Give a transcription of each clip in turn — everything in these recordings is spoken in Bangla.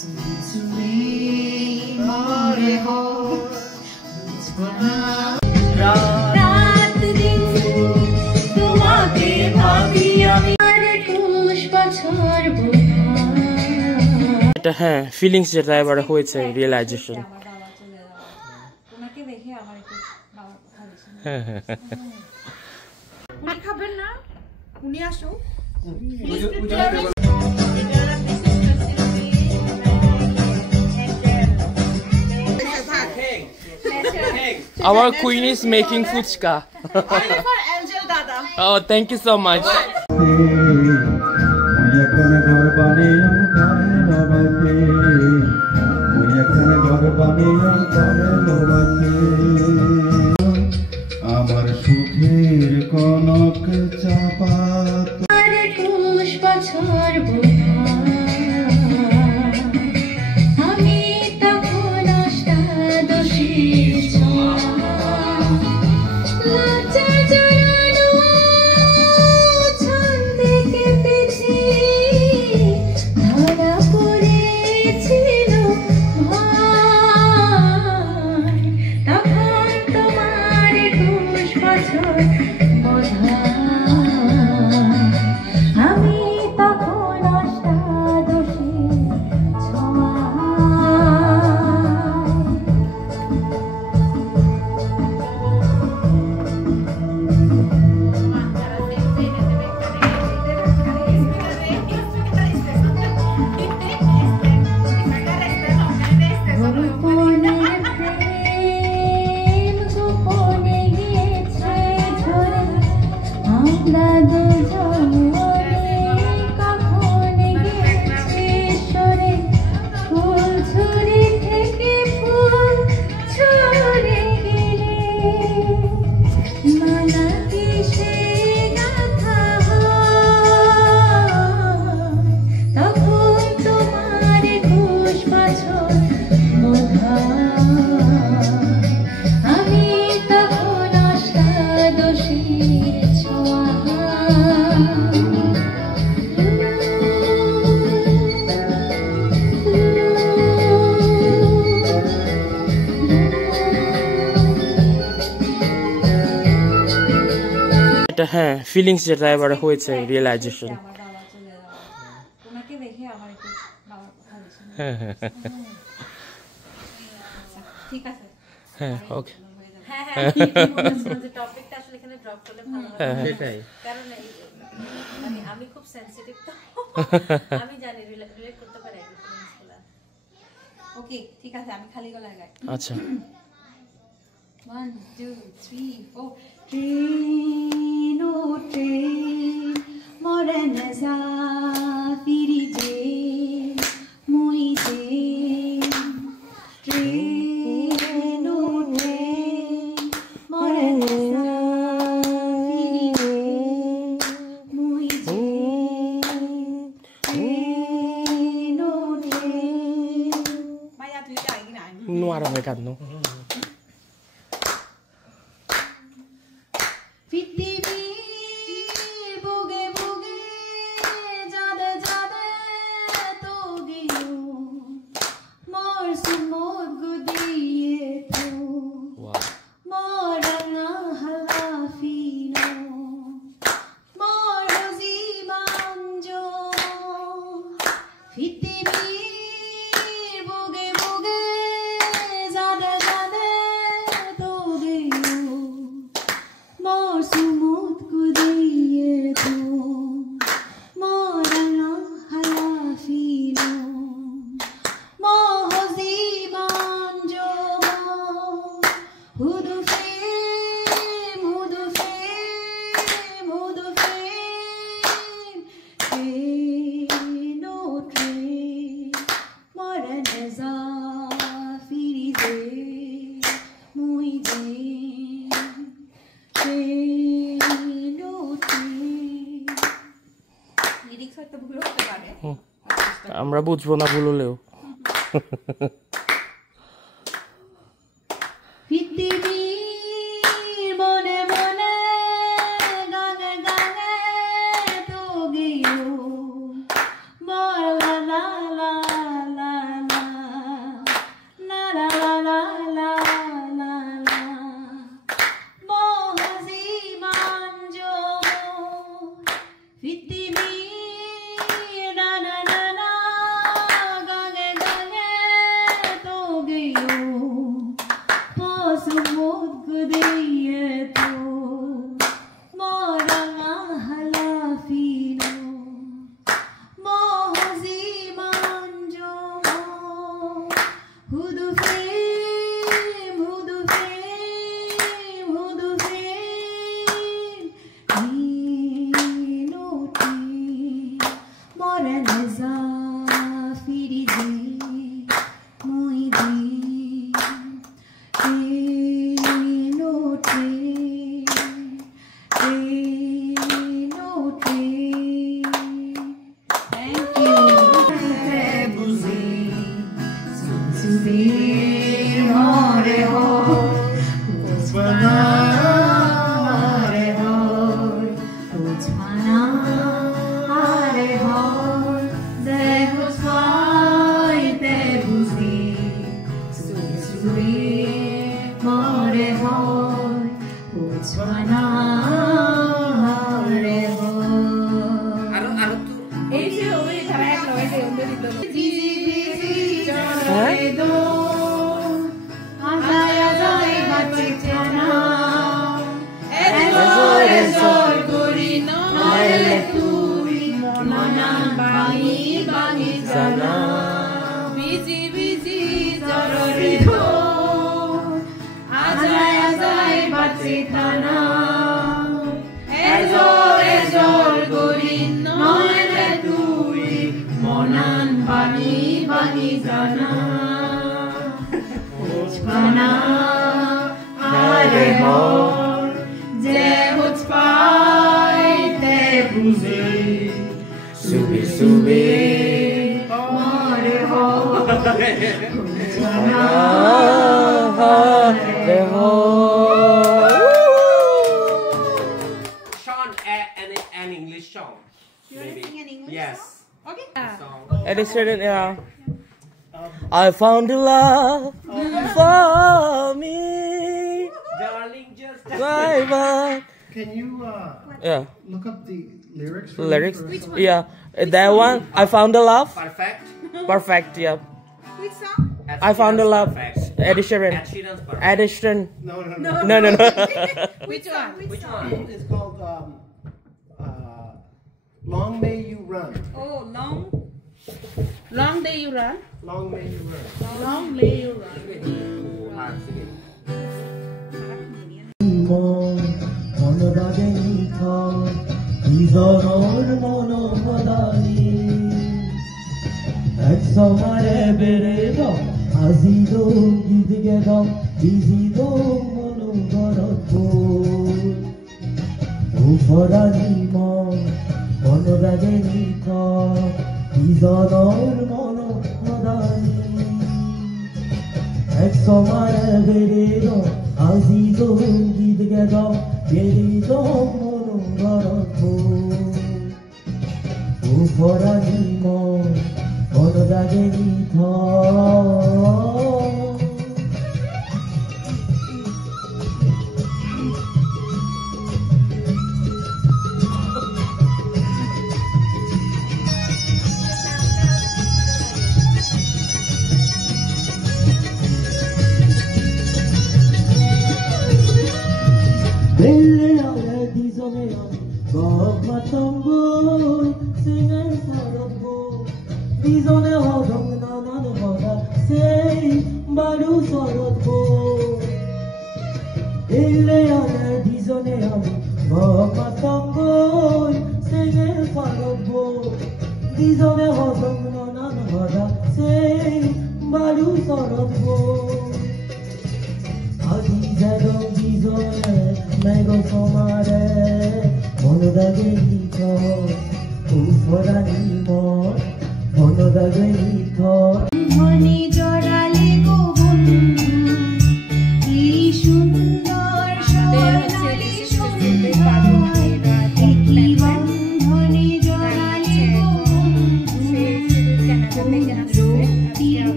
তুমি মরে হো বুঝবো না রাত দিন তোমাকে ভাবি আমি আর 21 বছর এটা হ্যাঁ ফিলিংস যেটা এবারে হয়েছে রিয়েলাইজেশন ওনাকে দেখে আমার একটু বাবার কথা বেশি উনি খাবেন না উনি আসুক Our queen is making fuchka. Angel Dada. Oh, thank you so much. আমার সুখের কনক চাপা আর 21 বছর আমি তখন অষ্টাদশী লজ্জা জড়ানো ছন্দে কেঁপেছি ধরা পড়েছিল ভয় তখন তোমার 21 বছর আমি তখন অষ্টাদশী গোপনে গিয়েছে ঝরে আমরা দুজনে কখন গিয়েছে সরে ফুল ঝুড়ি থেকে ফুল ছড়ে গেলে মালা কিসে গাথা তখন তোমার 21 বছর আমি তখন অষ্টাদশীর ছোঁয়া এটা হ্যাঁ ফিলিংস যেটা এবারে হয়েছে রিয়েলাইজেশন আমার বাবা চলে যাওয়া ওনাকে দেখে আমার একটু বাবার কথা বেশি ঠিক আছে হ্যাঁ ওকে হ্যাঁ হ্যাঁ টপিকটা আসলে এখানে ড্রপ করলে ভালো হবে সেটাই কারণ মানে আমি খুব সেনসিটিভ তো আমি জানি রিলেট করতে পারি এই ফিলিংসগুলো ওকে ঠিক আছে আমি খালি গলায় গাই আচ্ছা 1 2 3 4 ট্রেন ও ট্রেন মরে না যা ফিরি যে মুই যে ট্রেন ও ট্রেন মরে না যা ফিরি যে মুই যে ট্রেন ও train Maya tuh kayak gini aja. নোয়ারা হয়ে কাঁদনো পৃথিবীর বুগে বুগে যাদে যাদে তো গিয়েও মোর সুমোদ গুদিয়ে তো মোর রাঙা হালাফিনো মোর জীবাঞ্জো পৃথিবীর বুগে বুগে যাদে যাদে তো গিয়েও মোর সুমুদ কুদিয়ে তো মোরানা হালাফিনো মোহ জীবন জো হুদু ফেম হুদু ফেম হুদু ফেম ট্রেন ও ট্রেন মরনে যা ফিরি যে মুই যে লিরিক্স হয়তো ভুল হতে পারে আমরা বুঝবো না ভুল হলেও পৃথিবীর মনে মনে গাঙে গাঙে তো গিয়েও মোর লা লা লা লা সুবীর মরে হয় পুষ্পনা রে হয় পুষ্পনা রে হয় দেহ সাইতে বুঝি সুবীর মরে হয় পুষ্পনা রে হয় এই যে ওই ধারা এক নয় যে অন্য দিত Sean, an English song. You want to sing an English Yes. song? Okay. Song. Eddie Sheeran, yeah. I found a love for me. Darling, just Bye bye. Can you Yeah. look up the lyrics? For Lyrics. Me for Yeah. That one. I found a love. perfect. Perfect. Yeah. Which song? Ed I found a Sheeran's love. perfect. Eddie Sheeran. Ed Sheeran's perfect. Eddie Sheeran. No. No, no, no. Which one? Which one? It's called Long May You Run. Oh, long day you run. Long May You Run. Long may you run. Hard singing.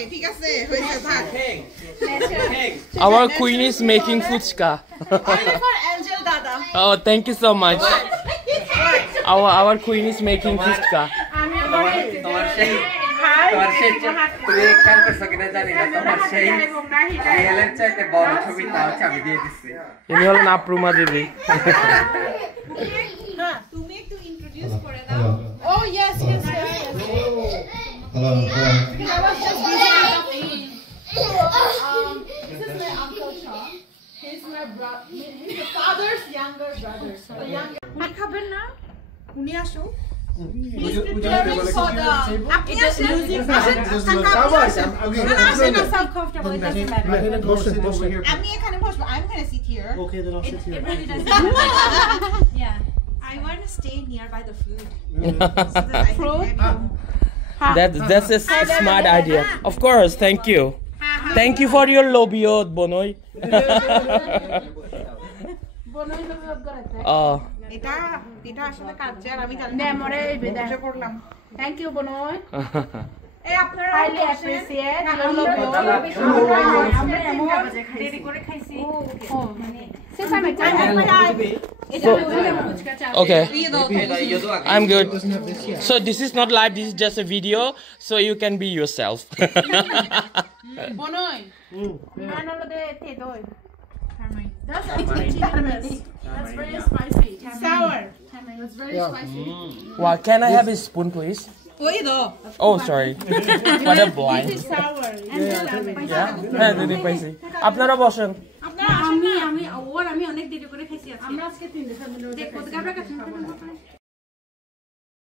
Okay, ঠিক আছে হইছে থাক Our queen is making fuchka. Only for Angel Dada. Oh, thank you so much. Our queen is making fuchka. তোমার সেই তুমি খেয়াল করছো কিনা জানি না তোমার সেই রিয়েলের চাইতে বড় ছবিটা হচ্ছে আমি দিয়ে দিচ্ছি ইনি হলেন আপ্রুমা দিদি তুমি একটু ইন্ট্রোডিউস করে দাও Oh yes. Hello. I was just busy with the food. This is my uncle Sean. He's my brother. He's the father's younger brother. So the younger. উনি খাবেন না উনি আসো He's preparing for the. আপনি আসেন আমি এখানে বসবো I'm gonna sit here. Okay, then I'll sit here. Yeah. I want to stay nearby the food. So that I can have That's a smart idea. Of course, thank you. Thank you for your lobio, Bonoy. এটা আসলে কাজ আর আমি জানি নে মরে এই বিদায় বসে পড়লাম থ্যাংক ইউ বনয় এই আপনারা হাইলি অ্যাপ্রিসিয়েট আমরা এমন দেরি করে খাইছি Okay, ইয়ে তো আগে I'm good. So this is not live, this is just a video, so you can be yourself. বনয় মানলদে তে দই That's very spicy. sour That's very spicy. Wow, can I have a spoon, please? ওই দাও Oh, sorry. What a blind. sour হ্যাঁ দিদি পাইছি আপনারা বসেন আমি ওর আমি অনেক দেরি করে খাইছি আজকে আমরা আজকে 3 দিন দেখো তো আমরা কাছে